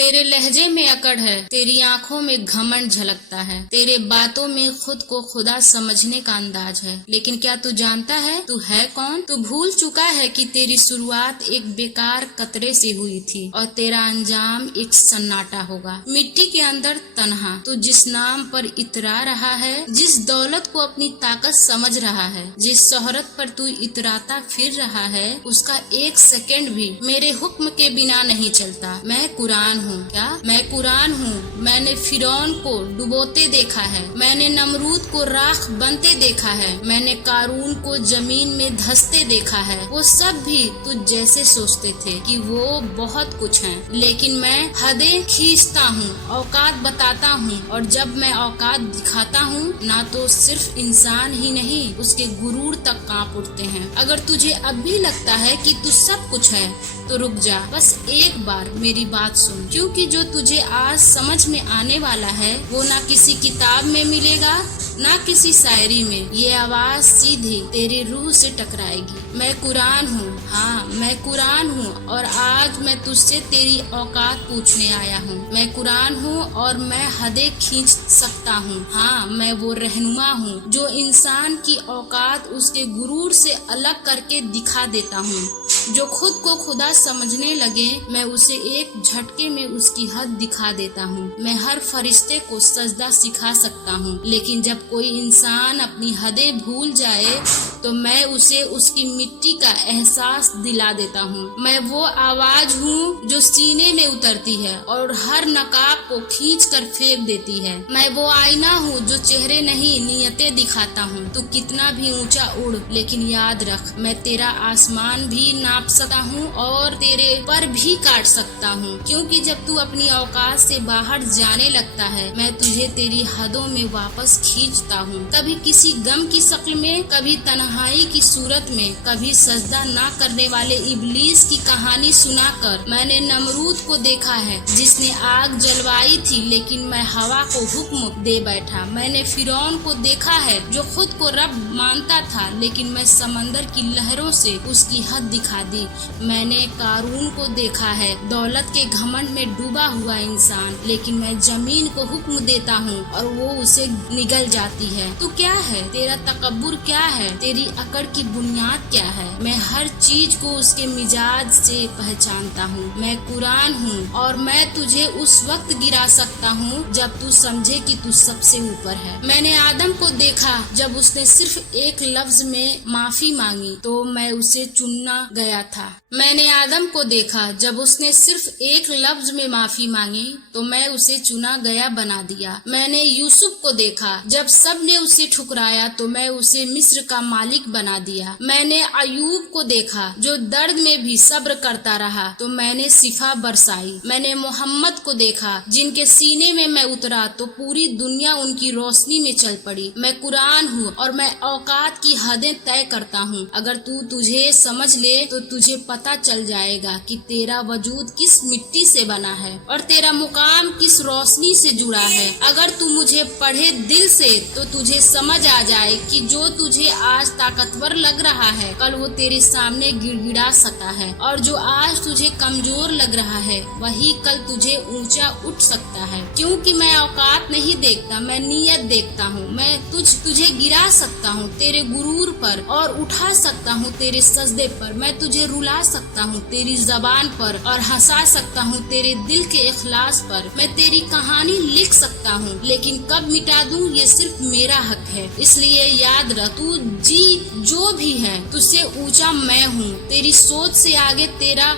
तेरे लहजे में अकड़ है, तेरी आंखों में घमंड झलकता है, तेरे बातों में खुद को खुदा समझने का अंदाज है। लेकिन क्या तू जानता है तू है कौन? तू भूल चुका है कि तेरी शुरुआत एक बेकार कतरे से हुई थी और तेरा अंजाम एक सन्नाटा होगा। मिट्टी के अंदर तन्हा तू जिस नाम पर इतरा रहा है, जिस दौलत को अपनी ताकत समझ रहा है, जिस शोहरत पर तू इतराता फिर रहा है, उसका एक सेकंड भी मेरे हुक्म के बिना नहीं चलता। मैं कुरान हूँ। क्या मैं कुरान हूँ? मैंने फिरौन को डुबोते देखा है, मैंने नमरूद को राख बनते देखा है, मैंने कारून को जमीन में धंसते देखा है। वो सब भी तुझ जैसे सोचते थे कि वो बहुत कुछ हैं, लेकिन मैं हदें खींचता हूँ, औकात बताता हूँ, और जब मैं औकात दिखाता हूँ ना तो सिर्फ इंसान ही नहीं उसके गुरूर तक कांप उठते हैं। अगर तुझे अब भी लगता है कि तू सब कुछ है तो रुक जा, बस एक बार मेरी बात सुन, क्योंकि जो तुझे आज समझ में आने वाला है वो ना किसी किताब में मिलेगा ना किसी शायरी में। ये आवाज सीधी तेरी रूह से टकराएगी। मैं कुरान हूँ, हाँ मैं कुरान हूँ, और आज मैं तुझसे तेरी औकात पूछने आया हूँ। मैं कुरान हूँ और मैं हदें खींच सकता हूँ। हाँ मैं वो रहनुमा हूँ जो इंसान की औकात उसके गुरूर से अलग करके दिखा देता हूँ। जो खुद को खुदा समझने लगे मैं उसे एक झटके में उसकी हद दिखा देता हूँ। मैं हर फरिश्ते को सजदा सिखा सकता हूँ, लेकिन जब कोई इंसान अपनी हदें भूल जाए तो मैं उसे उसकी मिट्टी का एहसास दिला देता हूँ। मैं वो आवाज हूँ जो सीने में उतरती है और हर नकाब को खींच कर फेंक देती है। मैं वो आईना हूँ जो चेहरे नहीं नियतें दिखाता हूँ। तू कितना भी ऊंचा उड़, लेकिन याद रख मैं तेरा आसमान भी नाप सकता हूँ और तेरे पर भी काट सकता हूँ, क्योंकि जब तू अपनी औकात से बाहर जाने लगता है मैं तुझे तेरी हदों में वापस खींचता हूँ। कभी किसी गम की शक्ल में, कभी तन्हाई की सूरत में, कभी सजदा ना करने वाले इब्लीस की कहानी सुनाकर। मैंने नमरूद को देखा है जिसने आग जलवाई थी, लेकिन मैं हवा को हुक्म दे बैठा। मैंने फिरौन को देखा है जो खुद को रब मानता था, लेकिन मैं समंदर की लहरों से उसकी हद दिखा दी। मैंने कारून को देखा है, दौलत के घमंड में डूबा हुआ इंसान, लेकिन मैं जमीन को हुक्म देता हूँ और वो उसे निगल जाती है। तू क्या है? तेरा तकब्बुर क्या है? तेरी अकड़ की बुनियाद क्या है? मैं हर चीज को उसके मिजाज से पहचानता हूँ। मैं कुरान हूँ और मैं तुझे उस वक्त गिरा सकता हूँ जब तू समझे कि तू सबसे ऊपर है। मैंने आदम को देखा जब उसने सिर्फ एक लफ्ज में माफी मांगी तो मैं उसे चुनना गया था। मैंने आदम को देखा जब उसने सिर्फ एक लफ्ज में माफी मांगी तो मैं उसे चुना गया बना दिया। मैंने यूसुफ को देखा जब सब ने उसे ठुकराया तो मैं उसे मिस्र का मालिक बना दिया। मैंने अयूब को देखा जो दर्द में भी सब्र करता रहा तो मैंने शिफा बरसाई। मैंने मोहम्मद को देखा जिनके सीने में मैं उतरा तो पूरी दुनिया उनकी रोशनी में चल पड़ी। मैं कुरान हूँ और मैं औकात की हदें तय करता हूँ। अगर तू तुझे समझ ले तो तुझे पता चल जाएगा कि तेरा वजूद किस मिट्टी से बना है और तेरा मुकाम किस रोशनी से जुड़ा है। अगर तू मुझे पढ़े दिल से तो तुझे समझ आ जाए कि जो तुझे आज ताकतवर लग रहा है कल वो तेरे सामने गिड़गिड़ा सकता है, और जो आज तुझे कमजोर लग रहा है वही कल तुझे ऊंचा उठ सकता है। क्योंकि मैं औकात नहीं देखता, मैं नीयत देखता हूँ। मैं तुझे गिरा सकता हूँ तेरे गुरूर पर और उठा सकता हूँ तेरे सजदे पर। मैं तुझे रुला सकता हूँ तेरी जबान पर और हंसा सकता हूँ तेरे दिल के इखलास पर। मैं तेरी कहानी लिख सकता हूँ, लेकिन कब मिटा दूँ ये सिर्फ मेरा हक है। इसलिए याद रख, तू जो भी है तुझसे ऊंचा मैं हूँ। तेरी सोच से आगे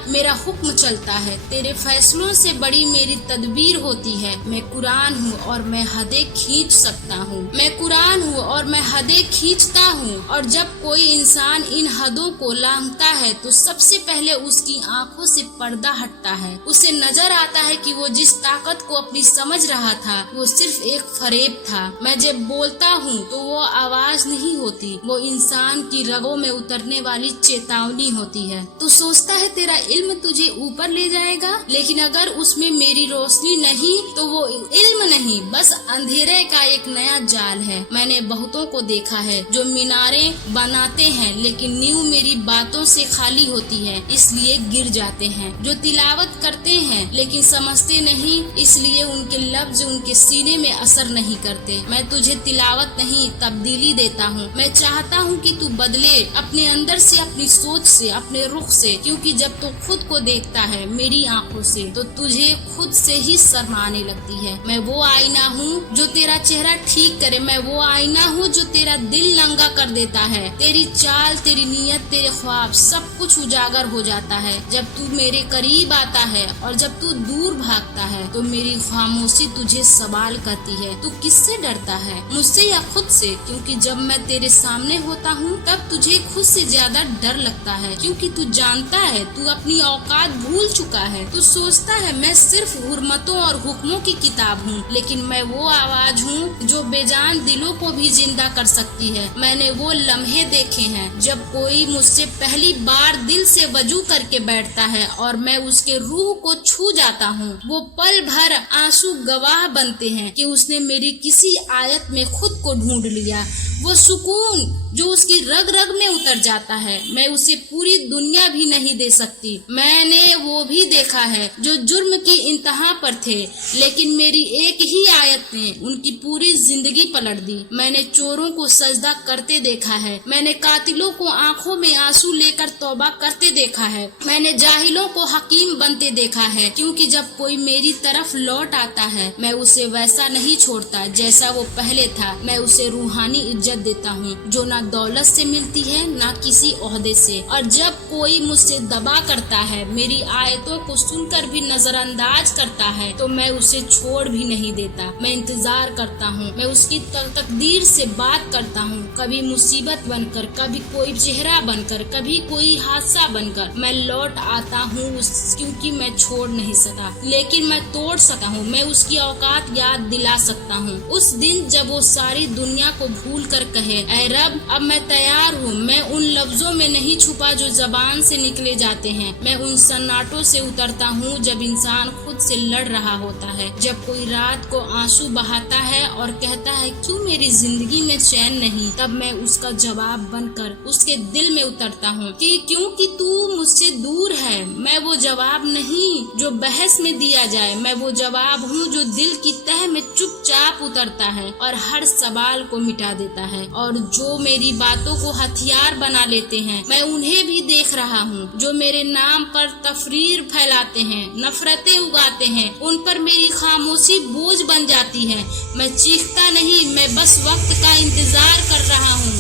मेरा हुक्म चलता है, तेरे फैसलों से बड़ी मेरी तदबीर होती है। मैं कुरान हूँ और मैं हदें खींच सकता हूँ। मैं कुरान हूँ और मैं हदें खींचता हूँ, और जब कोई इंसान इन हदों को लांघता है तो सबसे पहले उसकी आंखों से पर्दा हटता है। उसे नजर आता है कि वो जिस ताकत को अपनी समझ रहा था वो सिर्फ एक फरेब था। मैं जब बोलता हूँ तो वो आवाज नहीं होती, वो इंसान की रगों में उतरने वाली चेतावनी होती है। तू सोचता है तेरा इल्म तुझे ऊपर ले जाएगा, लेकिन अगर उसमें मेरी रोशनी नहीं तो वो इल्म नहीं, बस अंधेरे का एक नया जाल है। मैंने बहुतों को देखा है जो मीनारें बनाते हैं लेकिन नींव मेरी बातों से खाली होती है इसलिए गिर जाते हैं, जो तिलावत करते हैं लेकिन समझते नहीं इसलिए उनके लफ्ज उनके सीने में असर नहीं करते। मैं तुझे तिलावत नहीं तब्दीली देता हूँ। मैं चाहता हूँ कि तू बदले अपने अंदर से, अपनी सोच से, अपने रुख से, क्योंकि जब तू खुद को देखता है मेरी आंखों से तो तुझे खुद से ही शर्म आने लगती है। मैं वो आईना हूँ जो तेरा चेहरा ठीक करे, मैं वो आईना हूँ जो तेरा दिल नंगा कर देता है। तेरी चाल, तेरी नीयत, तेरे ख्वाब सब कुछ उजागर हो जाता है जब तू मेरे करीब आता है, और जब तू दूर भागता है तो मेरी खामोशी तुझे सवाल करती है, तू किससे डरता है, मुझसे या खुद से? क्योंकि जब मैं तेरे सामने होता हूँ तब तुझे खुद से ज्यादा डर लगता है, क्योंकि तू जानता है तू अपनी औकात भूल चुका है। तू सोचता है मैं सिर्फ हुर्मतों और हुक्मों की किताब हूँ, लेकिन मैं वो आवाज हूँ जो बेजान दिलों को भी जिंदा कर सकती है। मैंने वो लम्हे देखे हैं जब कोई मुझसे पहली बार दिल से वजू करके बैठता है और मैं उसके रूह को छू जाता हूँ। वो पल भर आंसू गवाह बनते हैं कि उसने मेरी किसी आयत में खुद को ढूंढ लिया। वो सुकून जो उसकी रग रग में उतर जाता है मैं उसे पूरी दुनिया भी नहीं दे सकती। मैंने वो भी देखा है जो जुर्म की इंतहा पर थे, लेकिन मेरी एक ही आयत ने उनकी पूरी जिंदगी पलट दी। मैंने चोरों को सजदा करते देखा है, मैंने कातिलों को आंखों में आंसू लेकर तौबा करते देखा है, मैंने जाहिलों को हकीम बनते देखा है, क्योंकि जब कोई मेरी तरफ लौट आता है मैं उसे वैसा नहीं छोड़ता जैसा वो पहले था। मैं उसे रूहानी इज्जत देता हूँ जो ना दौलत से मिलती है ना किसी ओहदे से। और जब कोई मुझसे दबा करता है, मेरी आयतों को सुनकर भी नजरअंदाज करता है, तो मैं उसे छोड़ भी नहीं देता। मैं इंतजार करता हूँ, मैं उसकी तकदीर से बात करता हूँ, कभी मुसीबत बनकर, कभी कोई चेहरा बनकर, कभी कोई हादसा बनकर। मैं लौट आता हूँ क्योंकि मैं छोड़ नहीं सका, लेकिन मैं तोड़ सकता हूँ। मैं उसकी औकात याद दिला सकता हूँ उस दिन जब वो सारी दुनिया को भूल कर कहे, ऐ रब अब मैं तैयार हूँ। मैं उन लफ्जों में नहीं छुपा जो जबान से निकले जाते हैं। मैं उन सन्नाटों से उतरता हूँ जब इंसान खुद से लड़ रहा होता है। जब कोई रात को आंसू बहाता है और कहता है क्यों मेरी जिंदगी में चैन नहीं, तब मैं उसका जवाब बनकर उसके दिल में उतरता हूँ कि क्योंकि तू मुझसे दूर है। मैं वो जवाब नहीं जो बहस में दिया जाए, मैं वो जवाब हूँ जो दिल की तह में चुपचाप उतरता है और हर सवाल को मिटा देता है। और जो मेरी बातों को हथियार बना लेते हैं मैं उन्हें भी देख रहा हूँ, जो मेरे नाम पर तफरीर फैलाते हैं, नफरतें उगाते हैं, उन पर मेरी खामोशी बोझ बन जाती है। मैं चीखता नहीं, मैं बस वक्त का इंतजार कर रहा हूँ,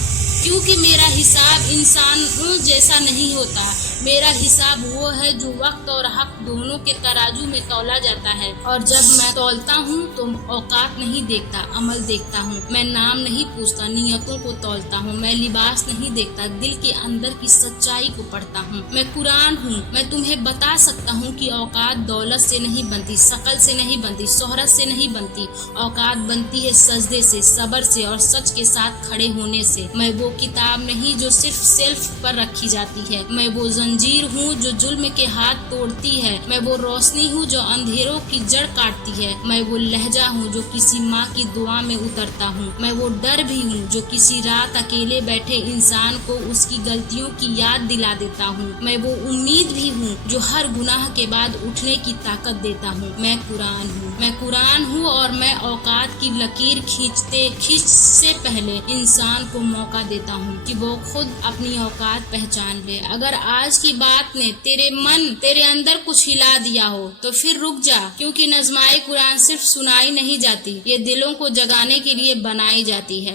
क्योंकि मेरा हिसाब इंसानों जैसा नहीं होता। मेरा हिसाब वो है जो वक्त और हक दोनों के तराजू में तौला जाता है। और जब मैं तौलता हूँ तो औकात नहीं देखता, अमल देखता हूँ। मैं नाम नहीं पूछता, नियतों को तौलता हूँ। मैं लिबास नहीं देखता, दिल के अंदर की सच्चाई को पढ़ता हूँ। मैं कुरान हूँ। मैं तुम्हें बता सकता हूँ कि औकात दौलत से नहीं बनती, शकल से नहीं बनती, शोहरत से नहीं बनती। औकात बनती है सजदे से, सब्र से और सच के साथ खड़े होने से। मैं वो किताब नहीं जो सिर्फ शेल्फ पर रखी जाती है। मैं वो जंजीर हूँ जो जुल्म के हाथ तोड़ती है। मैं वो रोशनी हूँ जो अंधेरों की जड़ काटती है। मैं वो लहजा हूँ जो किसी माँ की दुआ में उतरता हूँ। मैं वो डर भी हूँ जो किसी रात अकेले बैठे इंसान को उसकी गलतियों की याद दिला देता हूँ। मैं वो उम्मीद भी हूँ जो हर गुनाह के बाद उठने की ताकत देता हूँ। मैं कुरान हूँ। मैं कुरान हूँ और मैं औकात की लकीर खींच से पहले इंसान को मौका देता हूँ कि वो खुद अपनी औकात पहचान ले। अगर आज की बात ने तेरे अंदर कुछ हिला दिया हो तो फिर रुक जा, क्योंकि नज़्माए कुरान सिर्फ सुनाई नहीं जाती, ये दिलों को जगाने के लिए बनाई जाती है।